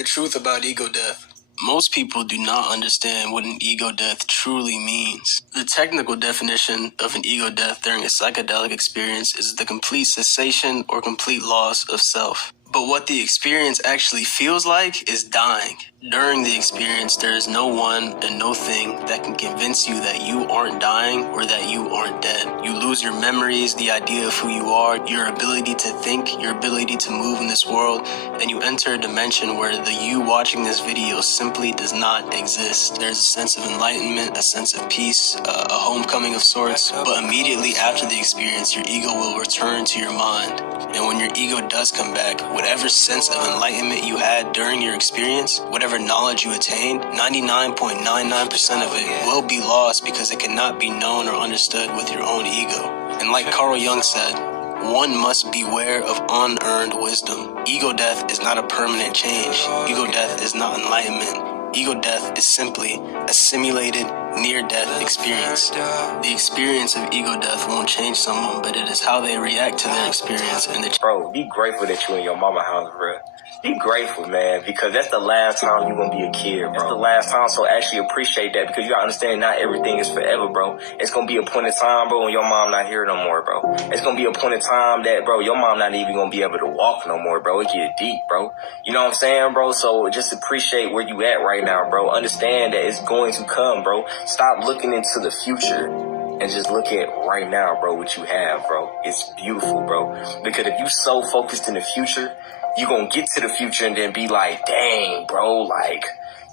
The truth about ego death. Most people do not understand what an ego death truly means. The technical definition of an ego death during a psychedelic experience is the complete cessation or complete loss of self. But what the experience actually feels like is dying. During the experience, there is no one and no thing that can convince you that you aren't dying or that you aren't dead. You lose your memories, the idea of who you are, your ability to think, your ability to move in this world, and you enter a dimension where the you watching this video simply does not exist. There's a sense of enlightenment, a sense of peace, a homecoming of sorts, but immediately after the experience, your ego will return to your mind. And when your ego does come back, whatever sense of enlightenment you had during your experience, whatever knowledge you attained, 99.99% of it will be lost because it cannot be known or understood with your own ego. And like Carl Jung said, one must beware of unearned wisdom. Ego death is not a permanent change. Ego death is not enlightenment. Ego death is simply a simulated near-death experience. The experience of ego death won't change someone, but it is how they react to their experience. And Bro, be grateful that you in your mama house, bro. Be grateful, man, because that's the last time you're gonna be a kid, bro. That's the last time, so actually appreciate that, because you gotta understand not everything is forever, bro. It's gonna be a point in time, bro, when your mom not here no more, bro. It's gonna be a point in time that, bro, your mom not even gonna be able to walk no more, bro. It get deep, bro. You know what I'm saying, bro? So just appreciate where you at right now, bro. Understand that it's going to come, bro. Stop looking into the future and just look at right now, bro, what you have, bro. It's beautiful, bro. Because if you so focused in the future, you gonna get to the future and then be like, dang, bro, like,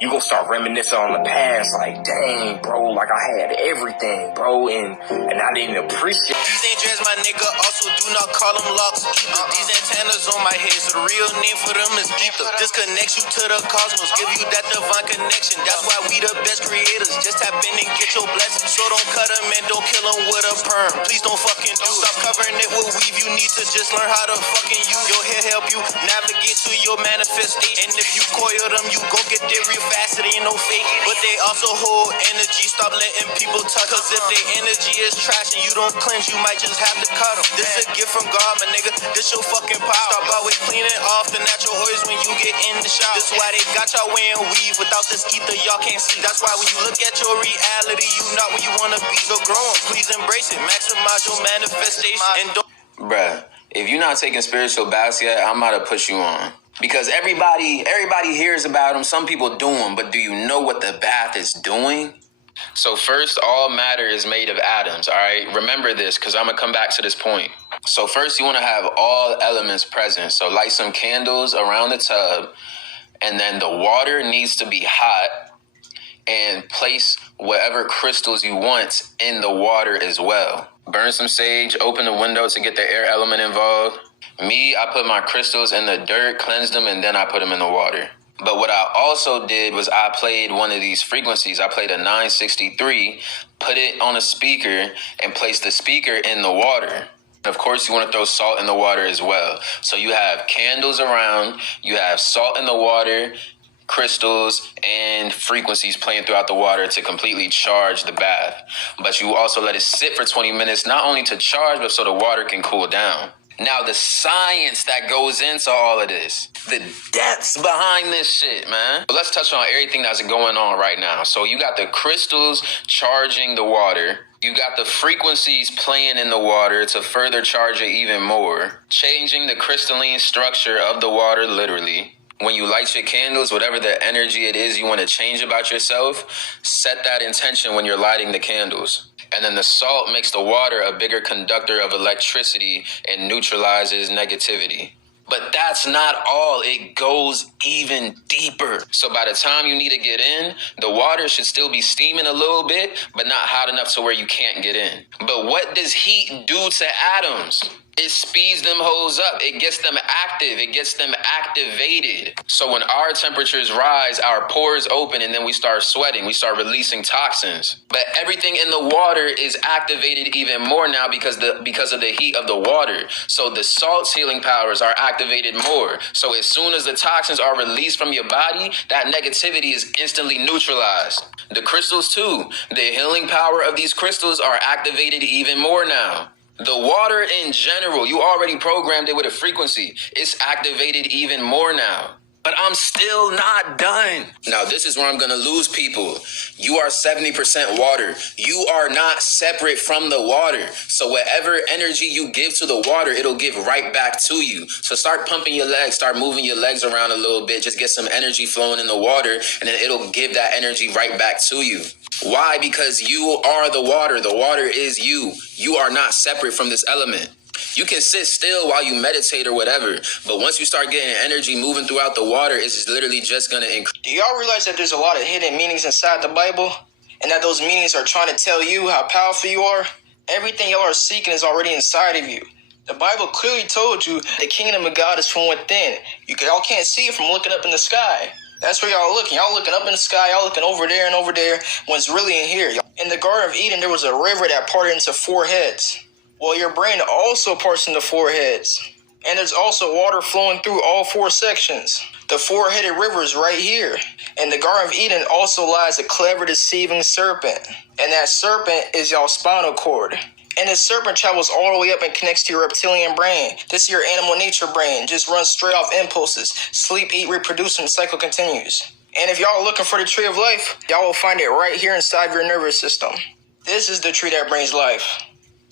you gonna start reminiscing on the past, like, dang, bro, like I had everything, bro, and I didn't appreciate. These ain't dreads, my nigga, also do not call them locks either. These antennas on my head, so the real name for them is ether. This connects you to the cosmos, give you that divine connection. That's why we the best creators. Just tap in and get your blessings. So don't cut them and don't kill them with a perm. Please don't fucking do. Stop covering it with weave. You need to just learn how to fucking use your hair, help you navigate to your manifestation. And if you coil them, you gon' get there real fast. It ain't no fake, but they also hold energy. Stop letting people talk, cause if their energy is trash and you don't cleanse, you might just have to cut them. This a gift from God, my nigga. This your fucking power. Stop always cleaning off the natural oils when you get in the shower. This why they got y'all wearing weave. Without this ether, y'all can't see. That's why when you look at your reality, you not where you wanna be. So grow on, please embrace it. Maximize your manifestation and don't. Bruh, if you're not taking spiritual baths yet, I'm about to put you on. Because everybody hears about them. Some people do them, but do you know what the bath is doing? So first, all matter is made of atoms, all right? Remember this, because I'm going to come back to this point. So first, you want to have all elements present. So light some candles around the tub, and then the water needs to be hot, and place whatever crystals you want in the water as well. Burn some sage, open the window to get the air element involved. Me, I put my crystals in the dirt, cleansed them, and then I put them in the water. But what I also did was I played one of these frequencies. I played a 963, put it on a speaker, and placed the speaker in the water. Of course, you want to throw salt in the water as well. So you have candles around, you have salt in the water, crystals and frequencies playing throughout the water to completely charge the bath. But you also let it sit for 20 minutes, not only to charge, but so the water can cool down. Now, the science that goes into all of this, the depths behind this shit, man. But let's touch on everything that's going on right now. So you got the crystals charging the water. You got the frequencies playing in the water to further charge it even more. Changing the crystalline structure of the water, literally. When you light your candles, whatever the energy it is you want to change about yourself, set that intention when you're lighting the candles. And then the salt makes the water a bigger conductor of electricity and neutralizes negativity. But that's not all. It goes even deeper. So by the time you need to get in, the water should still be steaming a little bit, but not hot enough to where you can't get in. But what does heat do to atoms? It speeds them hoes up. It gets them active. It gets them activated. So when our temperatures rise, our pores open, and then we start sweating. We start releasing toxins. But everything in the water is activated even more now because of the heat of the water. So the salt's healing powers are activated more. So as soon as the toxins are released from your body, that negativity is instantly neutralized. The crystals too. The healing power of these crystals are activated even more now. The water in general, you already programmed it with a frequency. It's activated even more now. but I'm still not done. Now, this is where I'm going to lose people. You are 70% water. You are not separate from the water. So whatever energy you give to the water, it'll give right back to you. So start pumping your legs, start moving your legs around a little bit. Just get some energy flowing in the water, and then it'll give that energy right back to you. Why? Because you are the water. The water is you. You are not separate from this element. You can sit still while you meditate or whatever, but once you start getting energy moving throughout the water, it's literally just going to increase. Do y'all realize that there's a lot of hidden meanings inside the Bible? And that those meanings are trying to tell you how powerful you are? Everything y'all are seeking is already inside of you. The Bible clearly told you the kingdom of God is from within. Y'all can't see it from looking up in the sky. That's where y'all are looking. Y'all looking up in the sky, y'all looking over there and over there, when it's really in here. In the Garden of Eden, there was a river that parted into 4 heads. Well, your brain also parts into 4 heads. And there's also water flowing through all 4 sections. The 4-headed river is right here. In the Garden of Eden also lies a clever, deceiving serpent. And that serpent is y'all's spinal cord. And this serpent travels all the way up and connects to your reptilian brain. This is your animal nature brain. Just runs straight off impulses. Sleep, eat, reproduce, and the cycle continues. And if y'all are looking for the tree of life, y'all will find it right here inside your nervous system. This is the tree that brings life.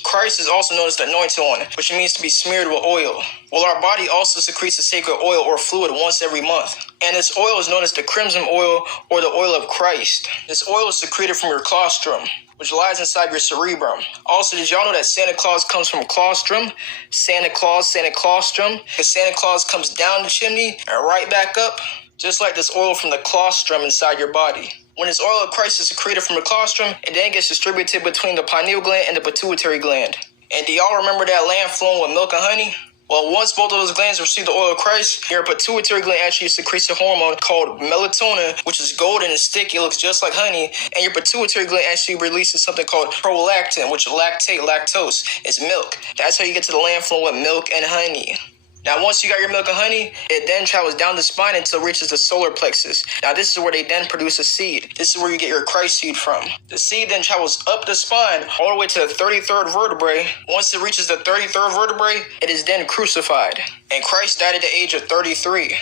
Christ is also known as the anointed one, which means to be smeared with oil. Well, our body also secretes a sacred oil or fluid once every month. And this oil is known as the crimson oil or the oil of Christ. This oil is secreted from your colostrum, which lies inside your cerebrum. Also, did y'all know that Santa Claus comes from colostrum? Santa Claustrum. Because Santa Claus comes down the chimney and right back up, just like this oil from the colostrum inside your body. When this oil of Christ is secreted from the colostrum, it then gets distributed between the pineal gland and the pituitary gland. And do y'all remember that land flowing with milk and honey? Well, once both of those glands receive the oil of Christ, your pituitary gland actually secretes a hormone called melatonin, which is golden and sticky. It looks just like honey. And your pituitary gland actually releases something called prolactin, which lactose. It's milk. That's how you get to the land flowing with milk and honey. Now, once you got your milk and honey, it then travels down the spine until it reaches the solar plexus. Now, this is where they then produce a seed. This is where you get your Christ seed from. The seed then travels up the spine all the way to the 33rd vertebrae. Once it reaches the 33rd vertebrae, it is then crucified. And Christ died at the age of 33.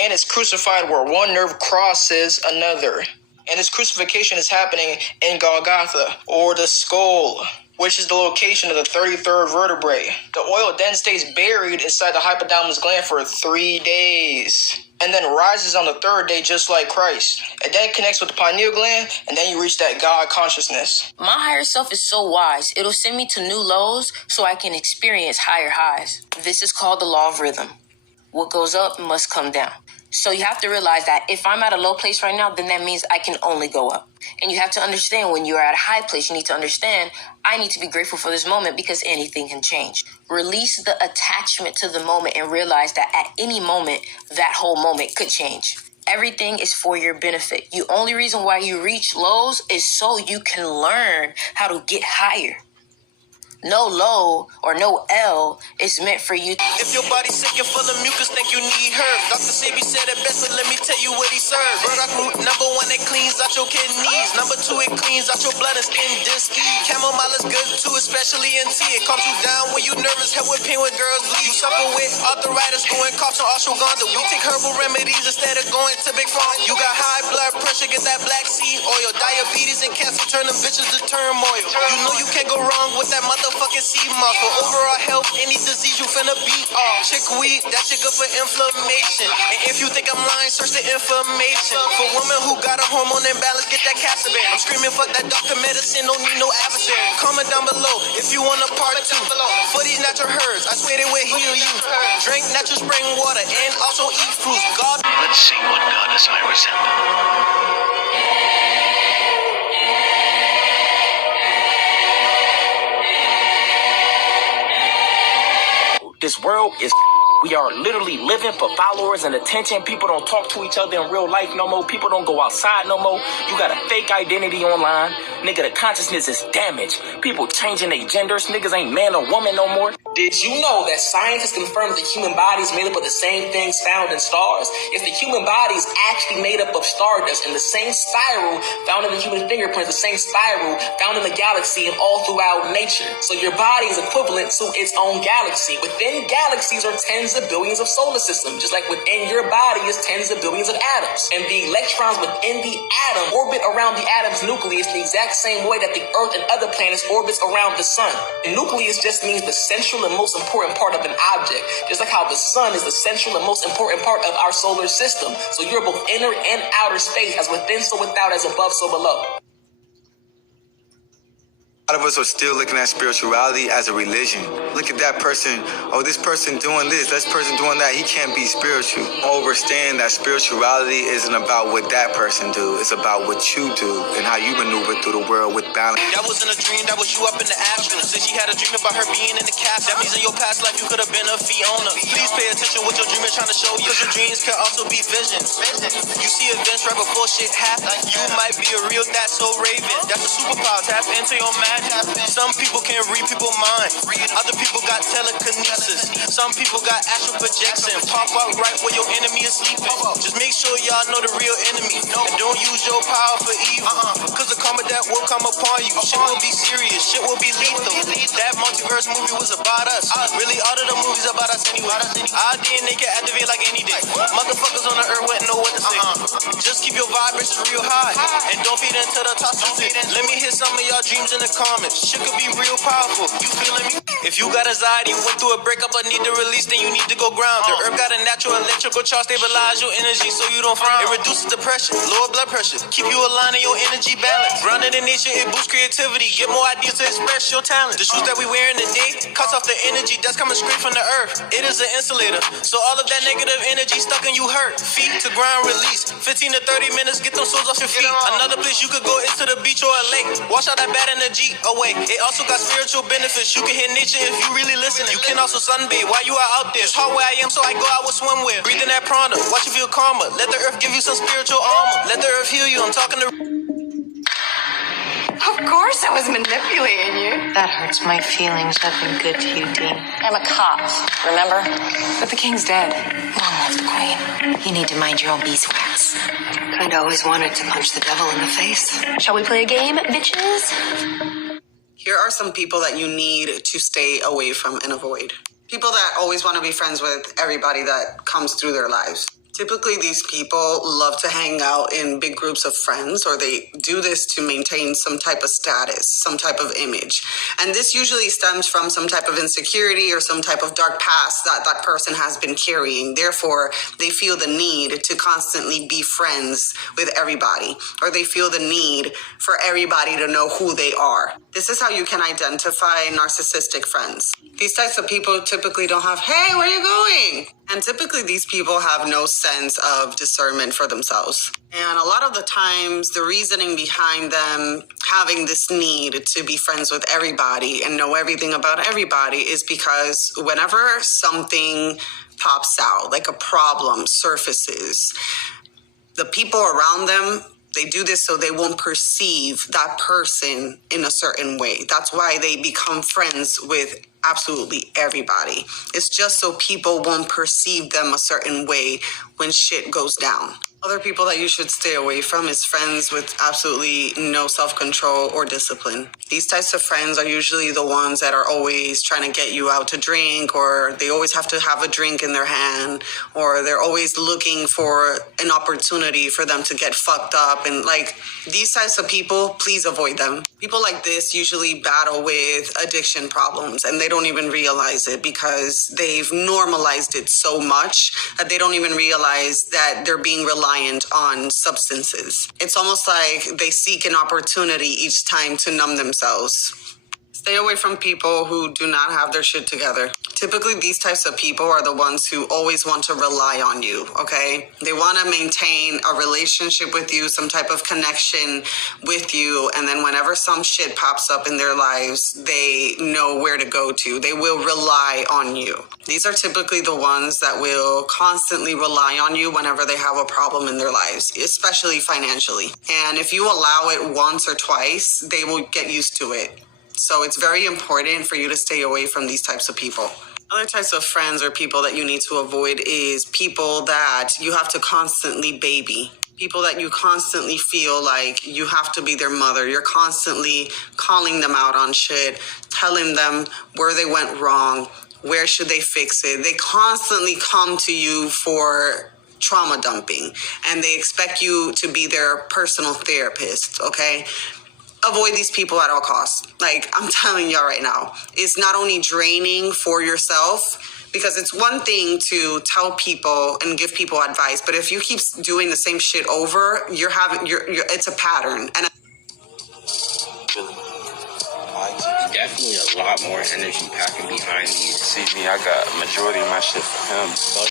And it's crucified where one nerve crosses another. And this crucifixion is happening in Golgotha, or the skull, which is the location of the 33rd vertebrae. The oil then stays buried inside the hypothalamus gland for 3 days, and then rises on the 3rd day just like Christ. It then connects with the pineal gland, and then you reach that God consciousness. My higher self is so wise, it'll send me to new lows so I can experience higher highs. This is called the law of rhythm. What goes up must come down. So you have to realize that if I'm at a low place right now, then that means I can only go up. And you have to understand when you're at a high place, you need to understand I need to be grateful for this moment because anything can change. Release the attachment to the moment and realize that at any moment, that whole moment could change. Everything is for your benefit. The only reason why you reach lows is so you can learn how to get higher. No low or no L is meant for you. If your body's sick and full of mucus, think you need herbs. Dr. Sebi said it best, but let me tell you what he serves. Burdock root, #1, it cleans out your kidneys. #2, it cleans out your blood and skin disease. Chamomile is good too, especially in tea. It calms you down when you nervous, help with pain when girls bleed. You suffer with arthritis, going coughs and ashwagandha. We take herbal remedies instead of going to big pharma. You got high blood pressure, get that black seed oil. Diabetes and cancer, turn them bitches to turmoil. You know you can't go wrong with that motherfucking sea moss. For overall health, any disease you finna beat off. Chickweed, that shit good for inflammation. And if you think I'm lying, search the information. For women who got a hormone imbalance, get that Casaban. I'm screaming, fuck that doctor medicine, don't need no adversary. Comment down below if you want a part 2. For these natural herbs, I swear they will heal you. Drink natural spring water and also eat fruits. God. Let's see what goddess I resemble. This world is we are literally living for followers and attention. People don't talk to each other in real life no more. People don't go outside no more. You got a fake identity online. Nigga, the consciousness is damaged. People changing their genders. Niggas ain't man or woman no more. Did you know that scientists confirm that the human body is made up of the same things found in stars? If the human body is actually made up of stardust and the same spiral found in the human fingerprint, the same spiral found in the galaxy and all throughout nature. So your body is equivalent to its own galaxy. Within galaxies are tens of billions of solar systems, just like within your body is tens of billions of atoms. And the electrons within the atom orbit around the atom's nucleus the exact same way that the Earth and other planets orbits around the sun. The nucleus just means the central and most important part of an object, just like how the sun is the central and most important part of our solar system. So you're both inner and outer space, as within so without, as above so below. A lot of us are still looking at spirituality as a religion. Look at that person. Oh, this person doing this, this person doing that. He can't be spiritual. Understand that spirituality isn't about what that person do. It's about what you do and how you maneuver through the world with balance. That wasn't a dream, that was you up in the astral. Since she had a dream about her being in the castle, that means in your past life you could have been a Fiona. Please pay attention what your dream is trying to show you, because your dreams can also be visions. You see events right before shit happens. You might be a real That's So Raven. That's a superpower. Tap into your magic. Some people can read people's minds. Other people got telekinesis. Some people got astral projection. Pop out right where your enemy is sleeping. Just make sure y'all know the real enemy. And don't use your power for evil. Cause the karma that will come upon you. Shit will be serious. Shit will be lethal. That multiverse movie was about us. Really, all of the movies about us anyway. Our DNA can activate like any day. Motherfuckers on the earth wouldn't know what to say. Just keep your vibrations real high. And don't feed into the toxicity. Let me hear some of y'all dreams in the comments. Shit could be real powerful. You feeling me? If you got anxiety, went through a breakup, or need to release, then you need to go ground. The earth got a natural electrical charge, stabilize your energy so you don't frown. It reduces depression, lower blood pressure, keep you aligned in your energy balance. Grounded in nature, it boosts creativity, get more ideas to express your talent. The shoes that we wear in the day cuts off the energy that's coming straight from the earth. It is an insulator, so all of that negative energy stuck in you hurt. Feet to ground release, 15 to 30 minutes, get those soles off your feet. Another place you could go is to the beach or a lake. Wash out that bad energy away. It also got spiritual benefits. You can hit nature if you really listen. You can also sunbathe while you are out there. It's hard where I am, so I go out with swimwear. Breathing that prana, watch you feel calmer. Let the earth give you some spiritual armor. Let the earth heal you. I'm talking to... Of course I was manipulating you. That hurts my feelings. I've been good to you, Dean. I'm a cop, remember? But the king's dead. Long live the queen. You need to mind your own beeswax. Kinda always wanted to punch the devil in the face. Shall we play a game, bitches? Here are some people that you need to stay away from and avoid. People that always want to be friends with everybody that comes through their lives. Typically, these people love to hang out in big groups of friends, or they do this to maintain some type of status, some type of image. And this usually stems from some type of insecurity or some type of dark past that that person has been carrying. Therefore, they feel the need to constantly be friends with everybody, or they feel the need for everybody to know who they are. This is how you can identify narcissistic friends. These types of people typically don't have, hey, where are you going? And typically these people have no sense of discernment for themselves. And a lot of the times the reasoning behind them having this need to be friends with everybody and know everything about everybody is because whenever something pops out, like a problem surfaces, the people around them, they do this so they won't perceive that person in a certain way. That's why they become friends with absolutely everybody. It's just so people won't perceive them a certain way when shit goes down. Other people that you should stay away from is friends with absolutely no self-control or discipline. These types of friends are usually the ones that are always trying to get you out to drink, or they always have to have a drink in their hand, or they're always looking for an opportunity for them to get fucked up. And like these types of people, please avoid them. People like this usually battle with addiction problems, and they don't even realize it because they've normalized it so much that they don't even realize that they're being reliant on substances. It's almost like they seek an opportunity each time to numb themselves. Stay away from people who do not have their shit together. Typically, these types of people are the ones who always want to rely on you, okay? They want to maintain a relationship with you, some type of connection with you, and then whenever some shit pops up in their lives, they know where to go to. They will rely on you. These are typically the ones that will constantly rely on you whenever they have a problem in their lives, especially financially. And if you allow it once or twice, they will get used to it. So it's very important for you to stay away from these types of people. Other types of friends or people that you need to avoid is people that you have to constantly baby. People that you constantly feel like you have to be their mother. You're constantly calling them out on shit, telling them where they went wrong, where should they fix it. They constantly come to you for trauma dumping, and they expect you to be their personal therapist, okay? Avoid these people at all costs. Like, I'm telling y'all right now, it's not only draining for yourself, because it's one thing to tell people and give people advice, but if you keep doing the same shit over, it's a pattern. And Definitely a lot more energy packing behind me. See me, I got majority of my shit from him.